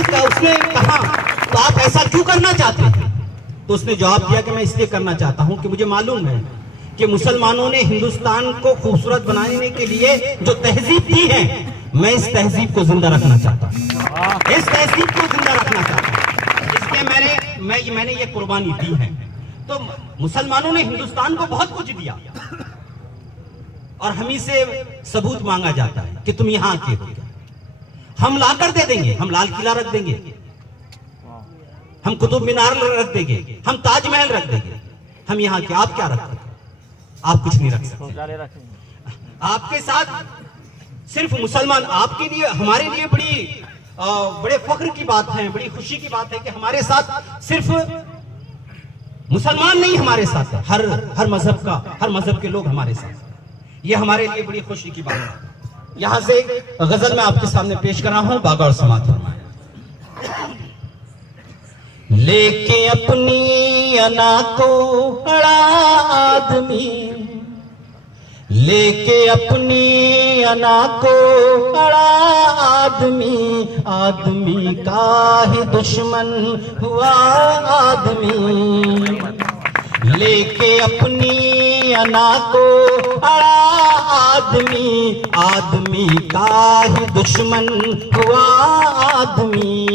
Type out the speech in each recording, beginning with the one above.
اس نے کہا تو آپ ایسا کیوں کرنا چاہتے ہیں؟ تو اس نے جواب دیا کہ میں اس لیے کرنا چاہتا ہوں کہ مجھے معلوم ہے کہ مسلمانوں نے ہندوستان کو خوبصورت بنانے کے لیے جو تہذیب دی ہے، میں اس تہذیب کو زندہ رکھنا چاہتا ہوں، اس تہذیب کو زندہ رکھنا چاہتا ہوں، اس لیے میں نے یہ قربانی دی ہے۔ تو مسلمانوں نے ہندوستان کو بہت کچھ دیا اور ہمیں سے ثبوت مانگا جاتا ہے کہ تم یہاں کے ہو، ہم لا کر دے دیں گے، ہم لال قلعہ رکھ دیں گے، ہم قطب مینار رکھ دیں گے، ہم تاج محل رکھ دیں گے، ہم یہاں کے، آپ کیا رکھ سکتے؟ آپ کچھ نہیں رکھ سکتے۔ آپ کے ساتھ صرف مسلمان، آپ کے لیے، ہمارے لیے بڑے فخر کی بات ہے، بڑی خوشی کی بات ہے کہ ہمارے ساتھ صرف مسلمان نہیں، ہمارے ساتھ ہر مذہب کے لوگ ہمارے ساتھ، یہ ہمارے لیے بڑی خوشی کی بات ہے۔ یہاں سے ایک غزل میں آپ کے سامنے پیش کر رہا ہوں، باغ اور سماعت فرمائیں۔ لے کے اپنی انا کو اڑا آدمی، لے کے اپنی انا کو اڑا آدمی، آدمی کا ہی دشمن ہوا آدمی، لے کے اپنی انا کو اڑا آدمی، آدمی کا ہی دشمن ہوا آدمی،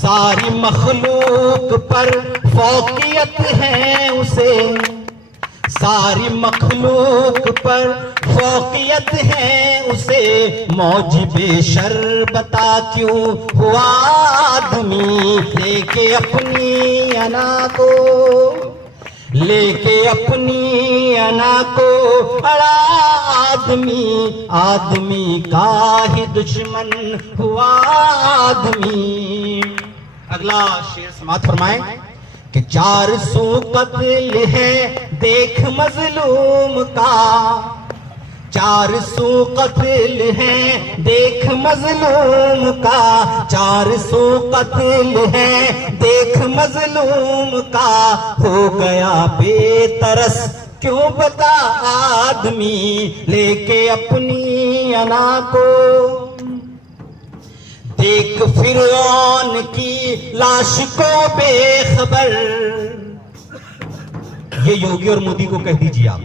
ساری مخلوق پر فوقیت ہے اسے، ساری مخلوق پر فوقیت ہے اسے، موجب شر بتا کیوں ہوا آدمی، لے کے اپنی انا کو، لے کے اپنی انا کو اڑا آدمی، آدمی کا ہی دشمن ہوا آدمی۔ اگلا شعر سماعت فرمائیں کہ 400 قتل ہے دیکھ مظلوم کا، 400 قتل ہے دیکھ مظلوم کا، 400 قتل ہے دیکھ مظلوم کا، ہو گیا بے ترس کیوں بتا آدمی، لے کے اپنی انا کو، دیکھ فرعون کی لاش کو بے خبر، یہ یوگی اور مودی کو کہہ دیجیے آپ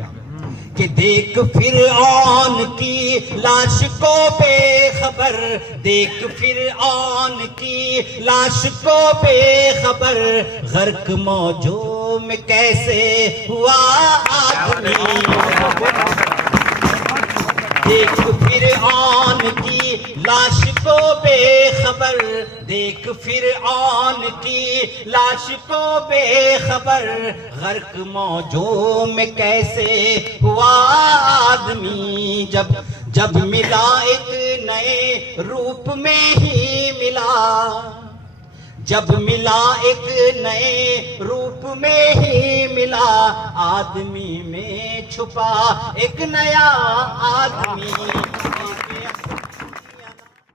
کہ دیکھ فرعون کی لاش کو بے خبر، دیکھ فرعون کی لاش کو بے خبر، غرق موجوں میں کیسے ہوا آدمی، دیکھ فرعون کی لاش کو بے خبر، دیکھ فرعون کی لاش کو بے خبر، غرق موجوں میں کیسے ہوا آدمی، جب ملا ایک نئے روپ میں ہی ملا، جب ملا ایک نئے روپ میں ہی ملا، آدمی میں چھپا ایک نیا آدمی،